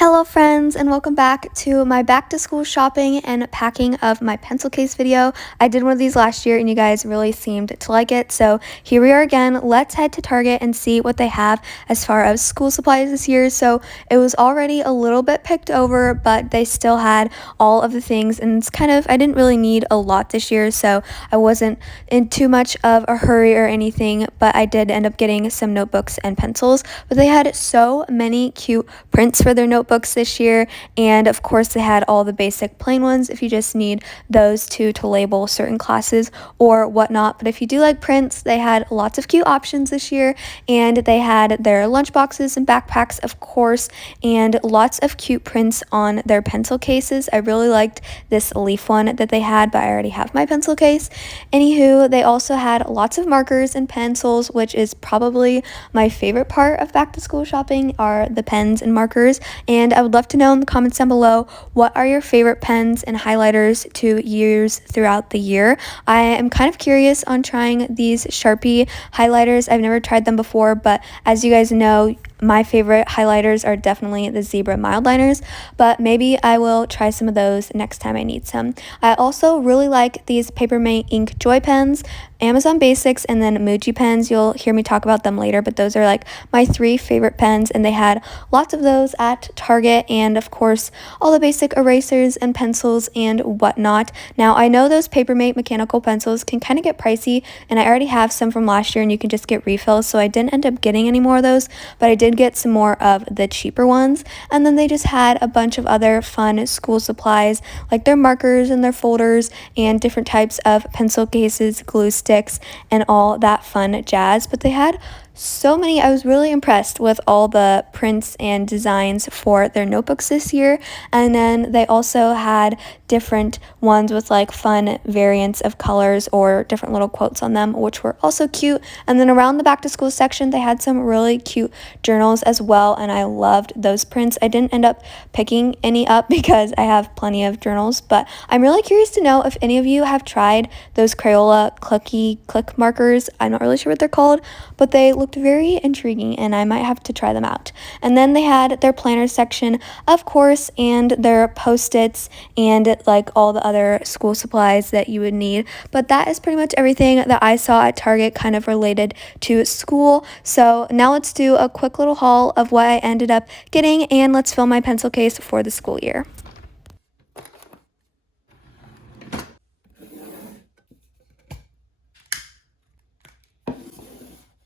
Hello friends, and welcome back to my back to school shopping and packing of my pencil case video. I did one of these last year and you guys really seemed to like it, so here we are again. Let's head to Target and see what they have as far as school supplies this year. So it was already a little bit picked over, but they still had all of the things, and it's I didn't really need a lot this year, so I wasn't in too much of a hurry or anything, but I did end up getting some notebooks and pencils. But they had so many cute prints for their notebooks this year, and of course they had all the basic plain ones if you just need those to label certain classes or whatnot. But if you do like prints, they had lots of cute options this year, and they had their lunch boxes and backpacks, of course, and lots of cute prints on their pencil cases. I really liked this leaf one that they had, but I already have my pencil case. Anywho, they also had lots of markers and pencils, which is probably my favorite part of back to school shopping, are the pens and markers. And I would love to know in the comments down below, what are your favorite pens and highlighters to use throughout the year? I am kind of curious on trying these Sharpie highlighters. I've never tried them before, but as you guys know, my favorite highlighters are definitely the zebra mildliners, but maybe I will try some of those next time I need some. I also really like these Papermate ink joy pens, Amazon Basics, and then Muji pens. You'll hear me talk about them later, but those are like my three favorite pens, and they had lots of those at Target, and of course all the basic erasers and pencils and whatnot. Now I know those Papermate mechanical pencils can kind of get pricey, and I already have some from last year and you can just get refills, so I didn't end up getting any more of those, but I did get some more of the cheaper ones. And then they just had a bunch of other fun school supplies, like their markers and their folders and different types of pencil cases, glue sticks, and all that fun jazz. But they had so many. I was really impressed with all the prints and designs for their notebooks this year. And then they also had different ones with like fun variants of colors or different little quotes on them, which were also cute. And then around the back to school section, they had some really cute journals as well, and I loved those prints. I didn't end up picking any up because I have plenty of journals, but I'm really curious to know if any of you have tried those Crayola click markers. I'm not really sure what they're called, but they looked very intriguing and I might have to try them out. And then they had their planner section, of course, and their post-its and like all the other school supplies that you would need. But that is pretty much everything that I saw at Target kind of related to school. So now let's do a quick little haul of what I ended up getting, and let's fill my pencil case for the school year.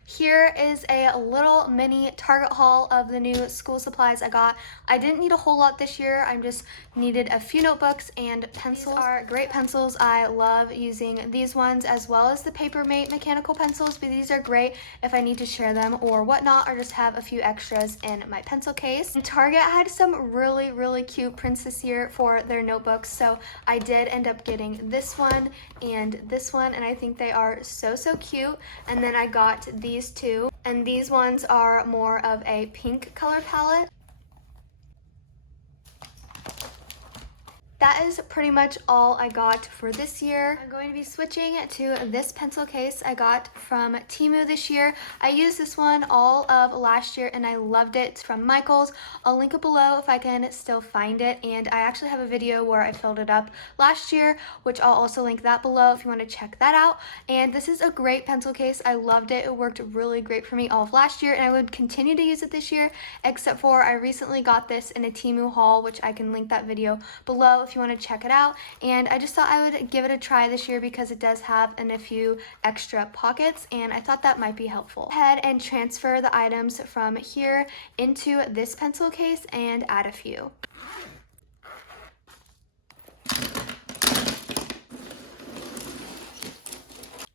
Here is a little mini Target haul of the new school supplies I got. I didn't need a whole lot this year. I just needed a few notebooks and pencils. These are great pencils. I love using these ones as well as the Papermate mechanical pencils, but these are great if I need to share them or whatnot, or just have a few extras in my pencil case. And Target had some really cute prints this year for their notebooks, so I did end up getting this one and this one, and I think they are so cute. And then I got these two, and these ones are more of a pink color palette. That is pretty much all I got for this year. I'm going to be switching to this pencil case I got from Temu this year. I used this one all of last year and I loved it. It's from Michaels. I'll link it below if I can still find it, and I actually have a video where I filled it up last year, which I'll also link that below if you want to check that out. And this is a great pencil case. I loved it. It worked really great for me all of last year, and I would continue to use it this year, except for I recently got this in a Temu haul, which I can link that video below if you want to check it out. And I just thought I would give it a try this year because it does have a few extra pockets, and I thought that might be helpful. Go ahead and transfer the items from here into this pencil case and add a few.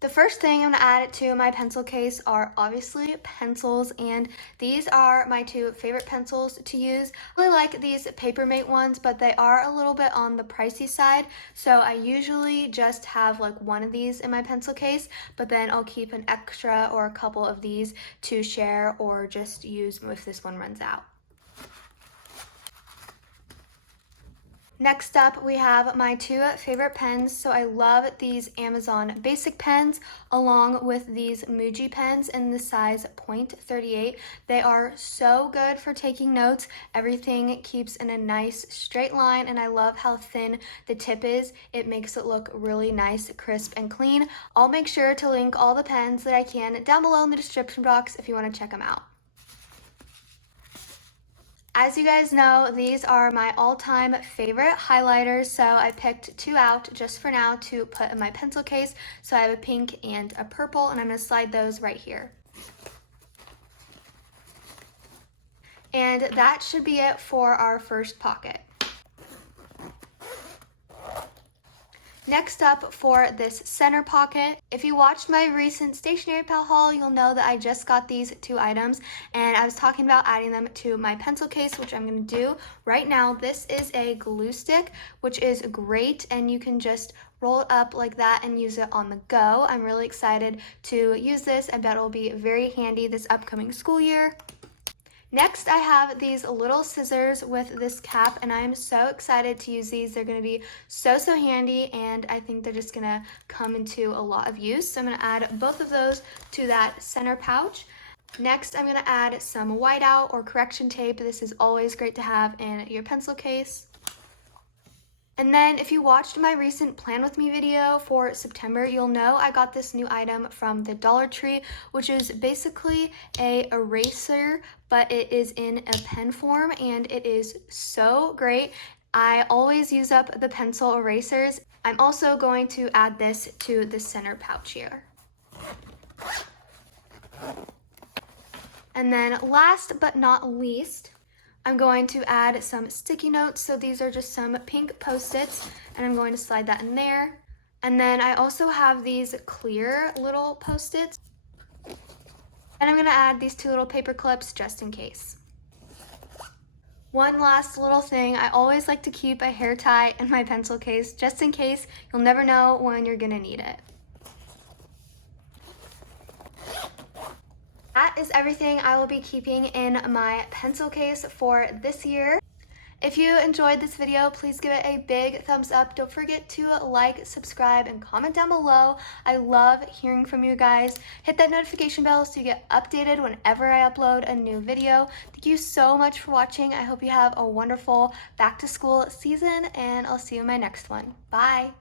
The first thing I'm going to add to my pencil case are obviously pencils, and these are my two favorite pencils to use. I really like these Papermate ones, but they are a little bit on the pricey side, so I usually just have like one of these in my pencil case, but then I'll keep an extra or a couple of these to share or just use if this one runs out. Next up, we have my two favorite pens. So I love these Amazon basic pens along with these Muji pens in the size .38. They are so good for taking notes. Everything keeps in a nice straight line, and I love how thin the tip is. It makes it look really nice, crisp, and clean. I'll make sure to link all the pens that I can down below in the description box if you want to check them out. As you guys know, these are my all-time favorite highlighters, so I picked two out just for now to put in my pencil case. So I have a pink and a purple, and I'm going to slide those right here. And that should be it for our first pocket. Next up for this center pocket, if you watched my recent Stationery Pal haul, you'll know that I just got these two items and I was talking about adding them to my pencil case, which I'm going to do right now. This is a glue stick, which is great, and you can just roll it up like that and use it on the go. I'm really excited to use this. I bet it will be very handy this upcoming school year. Next, I have these little scissors with this cap, and I'm so excited to use these. They're going to be so handy, and I think they're just going to come into a lot of use. So I'm going to add both of those to that center pouch. Next, I'm going to add some whiteout or correction tape. This is always great to have in your pencil case. And then if you watched my recent Plan With Me video for September, you'll know I got this new item from the Dollar Tree, which is basically a eraser, but it is in a pen form, and it is so great. I always use up the pencil erasers. I'm also going to add this to the center pouch here. And then last but not least, I'm going to add some sticky notes. So these are just some pink Post-its, and I'm going to slide that in there. And then I also have these clear little Post-its. And I'm going to add these two little paper clips just in case. One last little thing, I always like to keep a hair tie in my pencil case just in case. You'll never know when you're going to need it. That is everything I will be keeping in my pencil case for this year. If you enjoyed this video, please give it a big thumbs up. Don't forget to like, subscribe, and comment down below. I love hearing from you guys. Hit that notification bell so you get updated whenever I upload a new video. Thank you so much for watching. I hope you have a wonderful back to school season, and I'll see you in my next one. Bye.